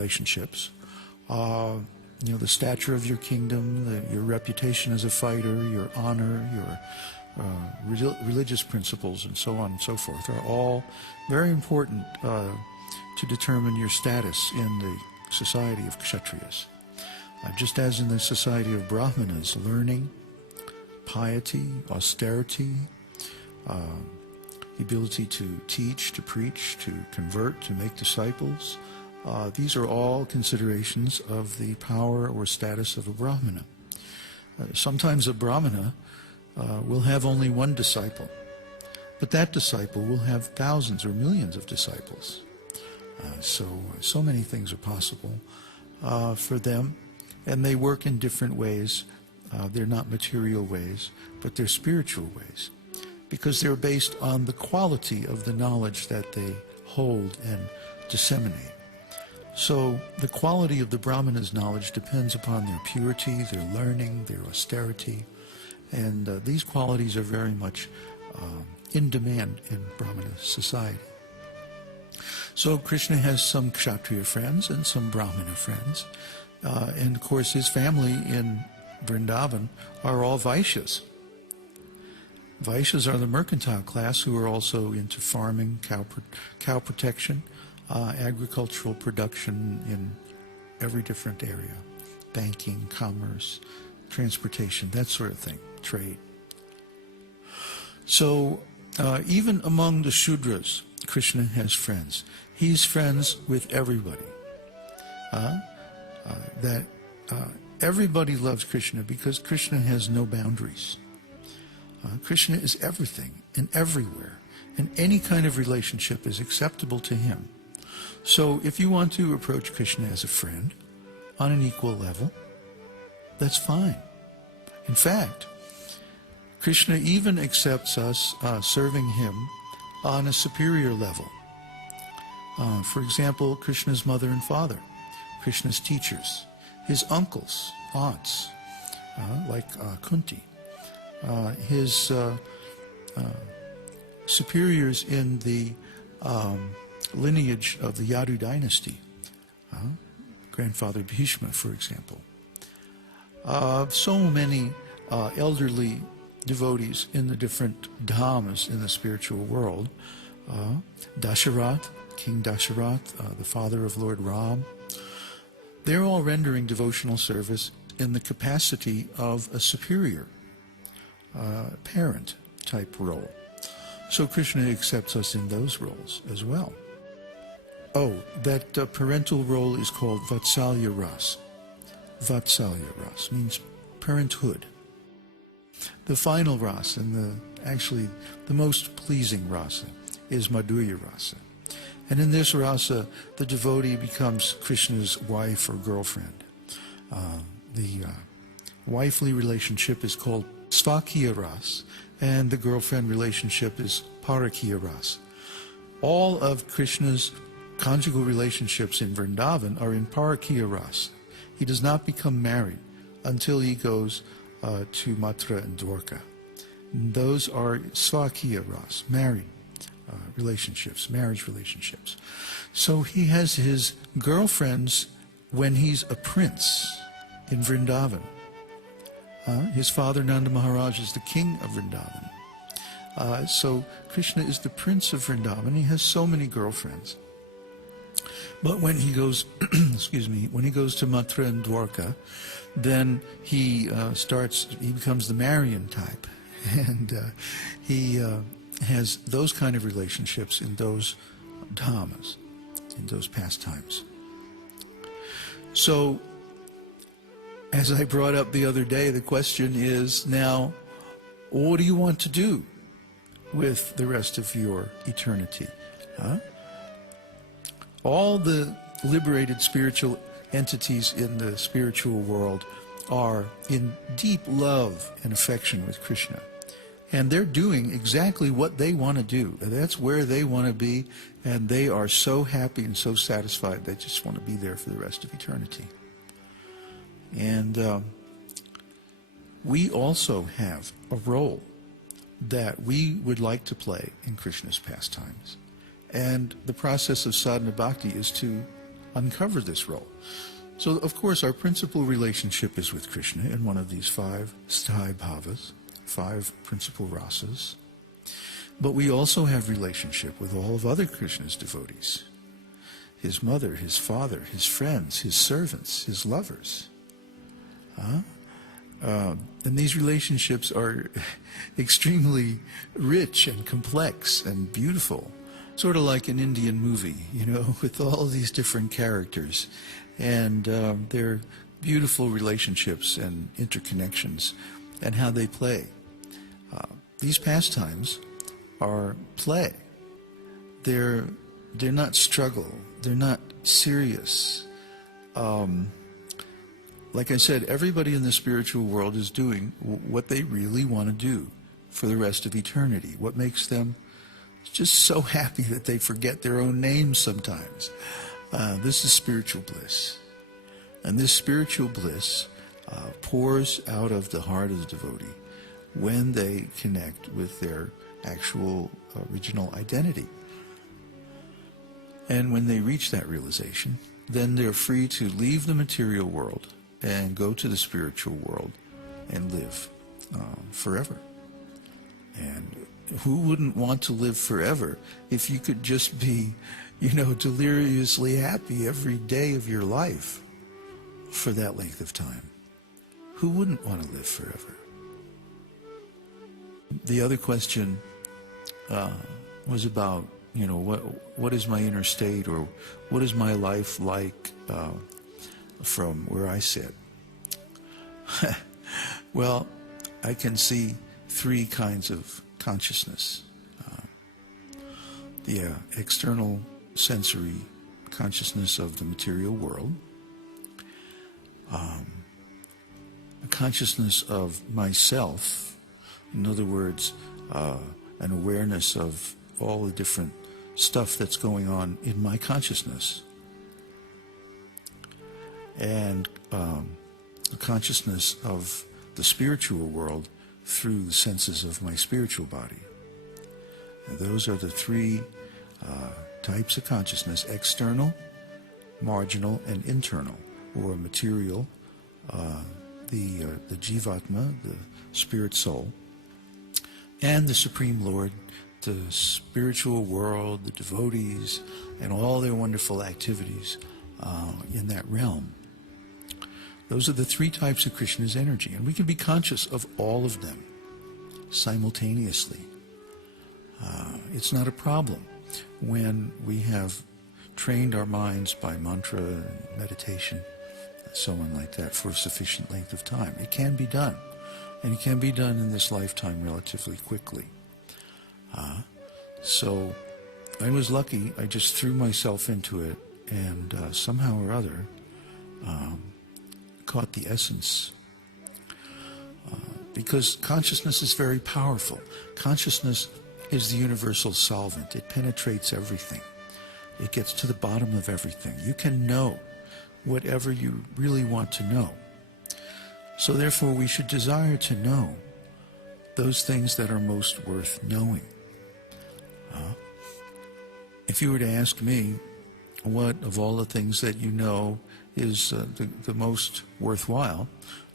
relationships. The stature of your kingdom, your reputation as a fighter, your honor, your religious principles, and so on and so forth are all very important to determine your status in the society of Kshatriyas. Just as in the society of Brahmanas, learning, piety, austerity, the ability to teach, to preach, to convert, to make disciples, these are all considerations of the power or status of a Brahmana. Sometimes a Brahmana will have only one disciple, but that disciple will have thousands or millions of disciples. So many things are possible for them, and they work in different ways. They're not material ways, but they're spiritual ways, because they're based on the quality of the knowledge that they hold and disseminate. So the quality of the Brahmana's knowledge depends upon their purity, their learning, their austerity, and these qualities are very much in demand in Brahmana society. So Krishna has some Kshatriya friends and some Brahmana friends, and of course his family in Vrindavan are all Vaishyas. Vaishyas are the mercantile class who are also into farming, cow protection, agricultural production in every different area, banking, commerce, transportation, that sort of thing, trade. So even among the Shudras, Krishna has friends. He's friends with everybody. Everybody loves Krishna because Krishna has no boundaries. Krishna is everything and everywhere, and any kind of relationship is acceptable to him. So if you want to approach Krishna as a friend on an equal level, that's fine. In fact, Krishna even accepts us serving him on a superior level. For example, Krishna's mother and father, Krishna's teachers, his uncles, aunts, like Kunti, his superiors in the lineage of the Yadu dynasty, grandfather Bhishma, for example. So many elderly devotees in the different dhamas in the spiritual world. Dasharat, King Dasharat, the father of Lord Ram, they're all rendering devotional service in the capacity of a superior parent type role. So Krishna accepts us in those roles as well. Oh, that parental role is called Vatsalya Ras. Vatsalya Ras means parenthood. The final rasa, and actually the most pleasing rasa, is Madhurya Rasa. And in this rasa, the devotee becomes Krishna's wife or girlfriend. The wifely relationship is called Svakiya Ras, and the girlfriend relationship is Parakiya Ras. All of Krishna's conjugal relationships in Vrindavan are in Parakiya Ras. He does not become married until he goes to Mathura and Dwarka. Those are Svakiya Ras, married relationships, marriage relationships. So he has his girlfriends when he's a prince in Vrindavan. His father Nanda Maharaj is the king of Vrindavan. So Krishna is the prince of Vrindavan. He has so many girlfriends. But when he goes, when he goes to Mathura and Dwarka, then he becomes the Marian type, and he has those kind of relationships in those dhamas, in those pastimes. So, as I brought up the other day, the question is now, what do you want to do with the rest of your eternity? All the liberated spiritual entities in the spiritual world are in deep love and affection with Krishna. And they're doing exactly what they want to do. That's where they want to be, and they are so happy and so satisfied they just want to be there for the rest of eternity. And we also have a role that we would like to play in Krishna's pastimes. And the process of sadhana bhakti is to uncover this role. So, of course, our principal relationship is with Krishna in one of these 5 sthāyi bhavas, 5 principal rasas. But we also have relationship with all of other Krishna's devotees. His mother, his father, his friends, his servants, his lovers. And these relationships are extremely rich and complex and beautiful. Sort of like an Indian movie, with all these different characters. And their beautiful relationships and interconnections and how they play. These pastimes are play. They're not struggle. They're not serious. Like I said, everybody in the spiritual world is doing what they really want to do for the rest of eternity. What makes them just so happy that they forget their own names sometimes. This is spiritual bliss. And this spiritual bliss pours out of the heart of the devotee when they connect with their actual original identity. And when they reach that realization, then they're free to leave the material world and go to the spiritual world and live forever. And who wouldn't want to live forever if you could just be, deliriously happy every day of your life for that length of time? Who wouldn't want to live forever? The other question was about, what is my inner state, or what is my life like from where I sit? Well, I can see 3 kinds of consciousness. The external sensory consciousness of the material world, a consciousness of myself, in other words, an awareness of all the different stuff that's going on in my consciousness, and the consciousness of the spiritual world through the senses of my spiritual body. And those are the 3 types of consciousness: external, marginal, and internal, or material, the Jivatma, the spirit soul, and the Supreme Lord, the spiritual world, the devotees, and all their wonderful activities in that realm. Those are the 3 types of Krishna's energy, and we can be conscious of all of them simultaneously. It's not a problem when we have trained our minds by mantra and meditation, and so on like that, for a sufficient length of time. It can be done, and it can be done in this lifetime relatively quickly. So I was lucky. I just threw myself into it, and somehow or other caught the essence. Because consciousness is very powerful. Consciousness is the universal solvent. It penetrates everything. It gets to the bottom of everything. You can know whatever you really want to know. So therefore we should desire to know those things that are most worth knowing. If you were to ask me what of all the things that you know is the most worthwhile,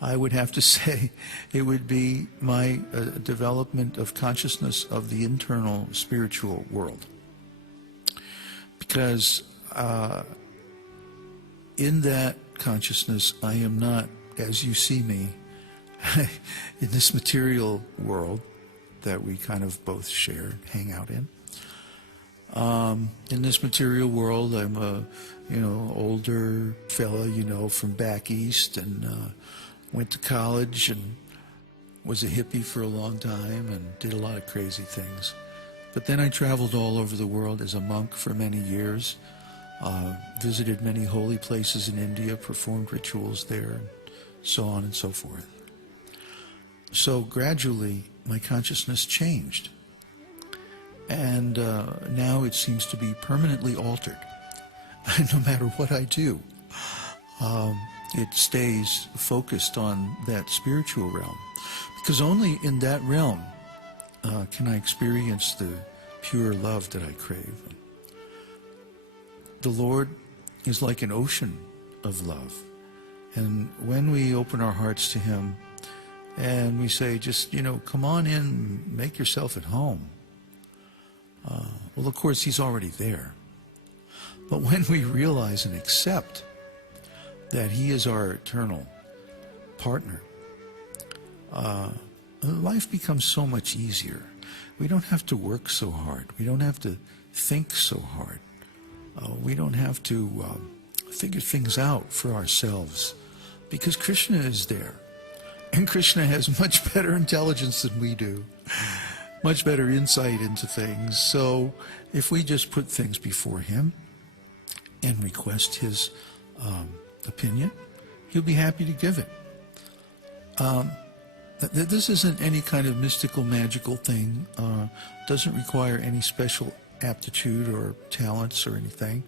I would have to say it would be my development of consciousness of the internal spiritual world. Because in that consciousness, I am not, as you see me, in this material world that we kind of both share, hang out in. In this material world, I'm a, older fella, from back east, and went to college and was a hippie for a long time and did a lot of crazy things. But then I traveled all over the world as a monk for many years, visited many holy places in India, performed rituals there, and so on and so forth. So gradually, my consciousness changed. And now it seems to be permanently altered. No matter what I do, it stays focused on that spiritual realm. Because only in that realm can I experience the pure love that I crave. The Lord is like an ocean of love. And when we open our hearts to him and we say, just, come on in, make yourself at home. Well, of course, he's already there. But when we realize and accept that he is our eternal partner, life becomes so much easier. We don't have to work so hard. We don't have to think so hard. We don't have to figure things out for ourselves, because Krishna is there. And Krishna has much better intelligence than we do, much better insight into things. So if we just put things before him and request his opinion, he'll be happy to give it. This isn't any kind of mystical, magical thing. Doesn't require any special aptitude or talents or anything.